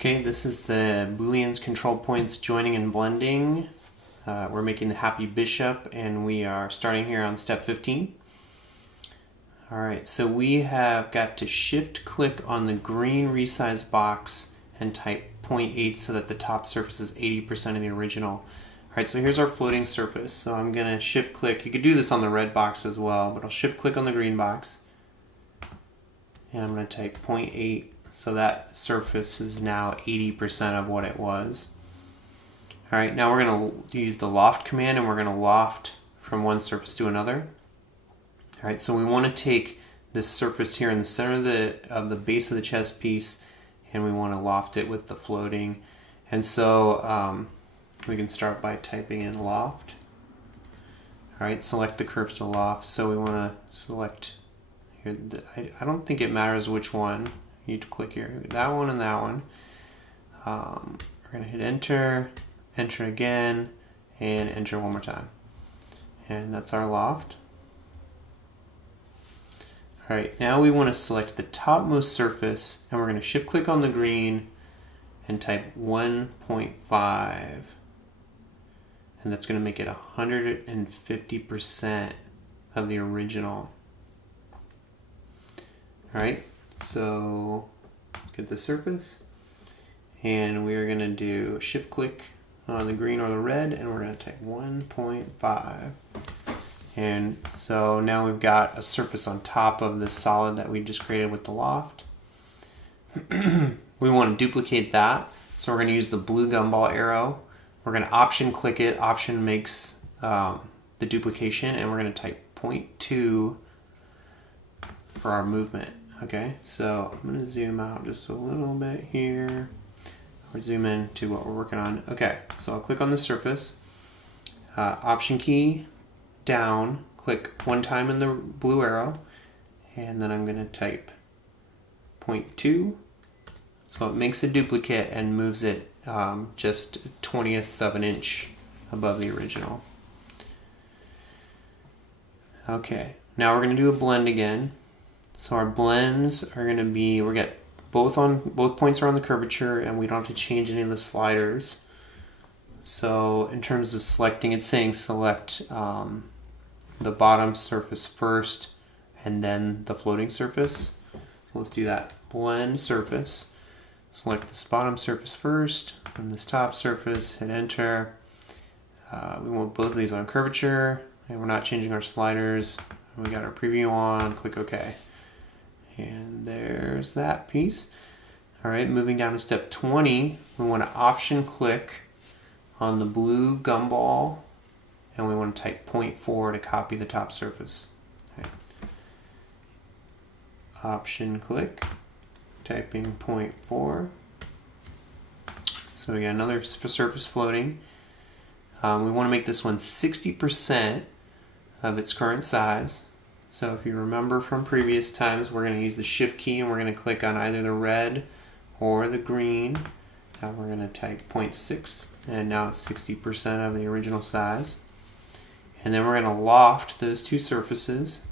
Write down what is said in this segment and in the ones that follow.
Okay, this is the Boolean control points joining and blending. We're making the happy bishop and we are starting here on step 15. Alright, so we have got to shift click on the green resize box and type 0.8 so that the top surface is 80% of the original. Alright, so here's our floating surface. So I'm going to shift click. You could do this on the red box as well, but I'll shift click on the green box. And I'm going to type 0.8. So that surface is now 80% of what it was. Alright, now we're going to use the loft command and we're going to loft from one surface to another. Alright, so we want to take this surface here in the center of the base of the chess piece and we want to loft it with the floating. And so we can start by typing in loft. Alright, select the curves to loft. So we want to select here. I don't think it matters which one. You need to click here. That one and that one. We're going to hit enter, enter again, and enter one more time. And that's our loft. Alright, now we want to select the topmost surface and we're going to shift click on the green and type 1.5. And that's going to make it 150% of the original. Alright, so get the surface and we're going to do shift click on the green or the red and we're going to type 1.5. And so now we've got a surface on top of the solid that we just created with the loft. We want to duplicate that. So we're going to use the blue gumball arrow. We're going to option click it. Option makes the duplication and we're going to type 0.2 for our movement. Okay, so I'm going to zoom out just a little bit here. Or zoom in to what we're working on. Okay, so I'll click on the surface. Option key down, click one time in the blue arrow, and then I'm going to type 0.2. So it makes a duplicate and moves it just 1/20th of an inch above the original. Okay, now we're going to do a blend again. So our blends are going to be, both points are on the curvature and we don't have to change any of the sliders. So in terms of selecting, it's saying select the bottom surface first and then the floating surface. So let's do that. Blend surface. Select this bottom surface first and this top surface, hit enter. We want both of these on curvature and we're not changing our sliders. We got our preview on, click OK. And there's that piece. Alright, moving down to step 20, we want to option click on the blue gumball and we want to type 0.4 to copy the top surface. Okay. Option click, typing 0.4. So we got another surface floating. We want to make this one 60% of its current size. So if you remember from previous times, we're going to use the shift key and we're going to click on either the red or the green. Now we're going to type 0.6 and now it's 60% of the original size. And then we're going to loft those two surfaces.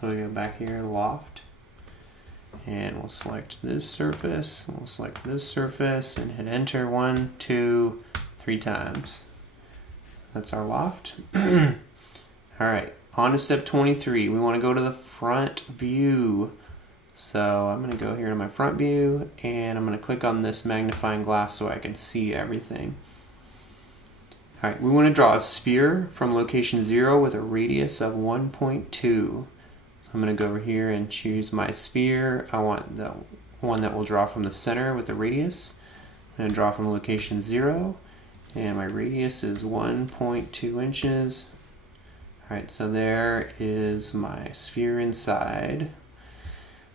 So we go back here, loft. And we'll select this surface, and we'll select this surface and hit enter 1, 2, 3 times. That's our loft. Alright. On to step 23, we want to go to the front view. So I'm going to go here to my front view and I'm going to click on this magnifying glass so I can see everything. Alright, we want to draw a sphere from location 0 with a radius of 1.2. So I'm going to go over here and choose my sphere. I want the one that will draw from the center with the radius. I'm going to draw from location 0 and my radius is 1.2 inches. Alright, so there is my sphere inside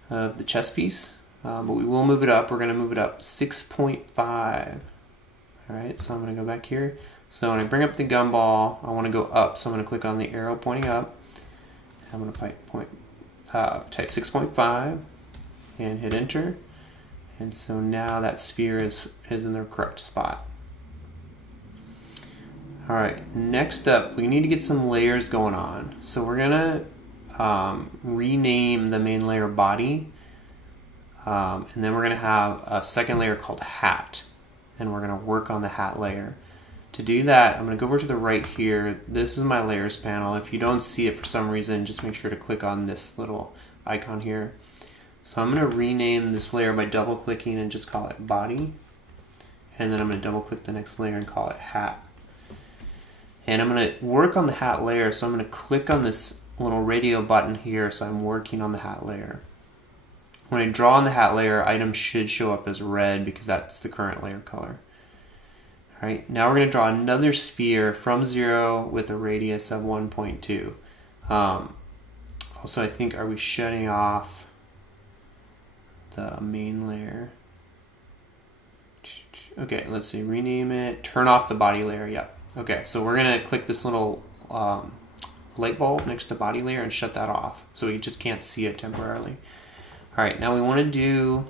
of the chess piece, but we will move it up. We're going to move it up 6.5. Alright, so I'm going to go back here. So when I bring up the gumball, I want to go up, so I'm going to click on the arrow pointing up. I'm going to type 6.5 and hit enter. And so now that sphere is in the correct spot. Alright, next up, we need to get some layers going on. So we're going to rename the main layer body. And then we're going to have a second layer called hat, and we're going to work on the hat layer. To do that, I'm going to go over to the right here. This is my layers panel. If you don't see it for some reason, just make sure to click on this little icon here. So I'm going to rename this layer by double clicking and just call it body. And then I'm going to double click the next layer and call it hat. And I'm going to work on the hat layer, so I'm going to click on this little radio button here, so I'm working on the hat layer. When I draw on the hat layer, items should show up as red because that's the current layer color. All right, now we're going to draw another sphere from 0 with a radius of 1.2. Also, I think, are we shutting off the main layer? Okay, let's see, rename it, turn off the body layer, yep. Okay, so we're going to click this little light bulb next to body layer and shut that off so we just can't see it temporarily. All right, now we want to do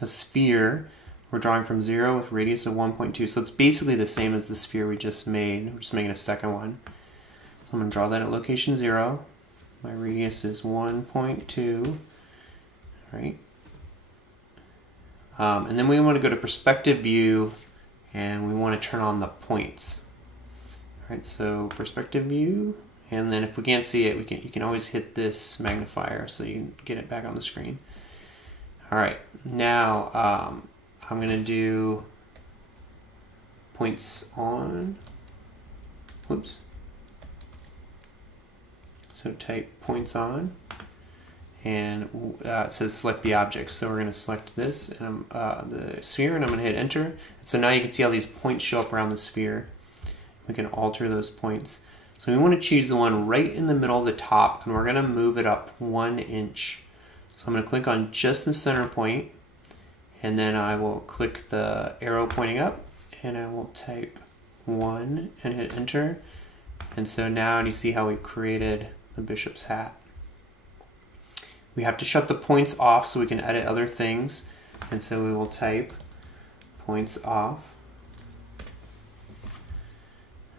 a sphere. We're drawing from 0 with radius of 1.2. So it's basically the same as the sphere we just made. We're just making a second one. So I'm going to draw that at location 0. My radius is 1.2. All right. And then we want to go to perspective view, and we want to turn on the points. All right, so perspective view. And then if we can't see it, you can always hit this magnifier so you can get it back on the screen. All right, now I'm going to do points on. Whoops. So type points on, and it says select the object. So we're going to select this and the sphere, and I'm going to hit enter. And so now you can see how these points show up around the sphere. We can alter those points. So we want to choose the one right in the middle of the top, and we're going to move it up 1 inch. So I'm going to click on just the center point, and then I will click the arrow pointing up, and I will type 1 and hit enter. And so now you see how we created the bishop's hat. We have to shut the points off so we can edit other things, and so we will type points off.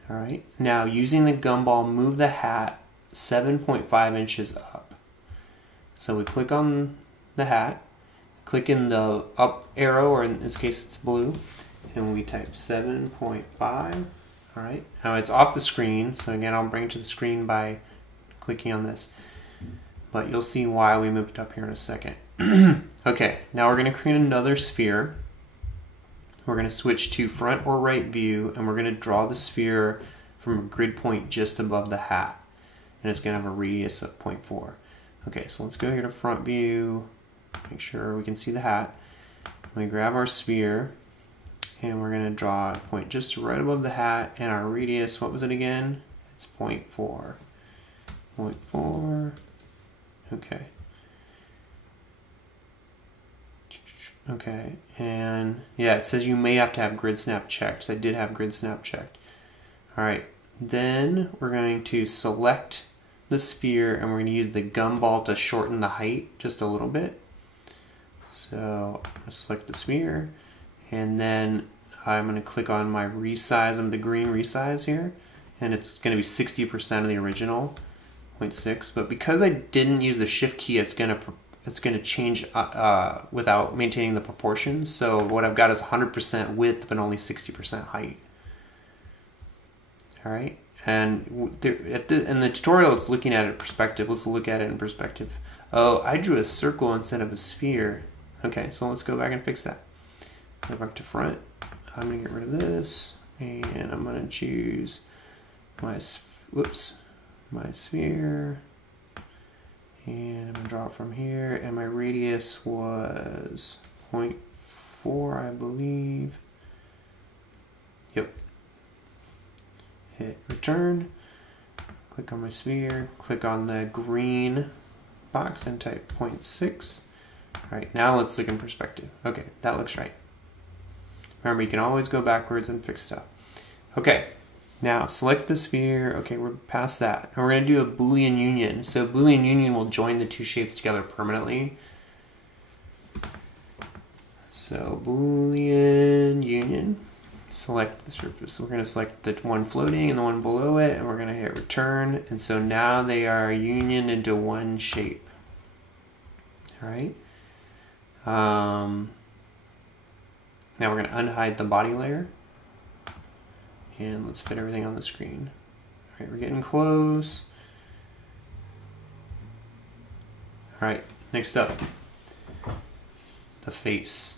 All right, now using the gumball, move the hat 7.5 inches up. So we click on the hat, click in the up arrow, or in this case it's blue, and we type 7.5. All right, now it's off the screen, so again I'll bring it to the screen by clicking on this, but you'll see why we moved it up here in a second. Okay, now we're going to create another sphere. We're going to switch to front or right view, and we're going to draw the sphere from a grid point just above the hat, and it's going to have a radius of 0.4. Okay, so let's go here to front view, make sure we can see the hat. We grab our sphere, and we're going to draw a point just right above the hat, and our radius, what was it again? It's 0.4. 0.4. Okay. Okay, and yeah, it says you may have to have grid snap checked. So I did have grid snap checked. All right, then we're going to select the sphere, and we're going to use the gumball to shorten the height just a little bit. So I'm going to select the sphere, and then I'm going to click on my resize. I'm the green resize here, and it's going to be 60% of the original 0.6. But because I didn't use the shift key, it's going to change without maintaining the proportions. So what I've got is 100% width, but only 60% height. All right, and in the tutorial, it's looking at it in perspective. Let's look at it in perspective. Oh, I drew a circle instead of a sphere. Okay, so let's go back and fix that. Go back to front. I'm gonna get rid of this, and I'm gonna choose my sphere. And I'm going to draw it from here, and my radius was 0.4, I believe. Yep. Hit return, click on my sphere, click on the green box and type 0.6. All right, now let's look in perspective. Okay, that looks right. Remember, you can always go backwards and fix stuff. Okay. Now select the sphere. Okay, we're past that. And we're going to do a Boolean union. So Boolean union will join the two shapes together permanently. So Boolean union. Select the surface. So we're going to select the one floating and the one below it, and we're going to hit return. And so now they are unioned into one shape. All right. Now we're going to unhide the body layer. And let's fit everything on the screen. All right, we're getting close. All right, next up, the face.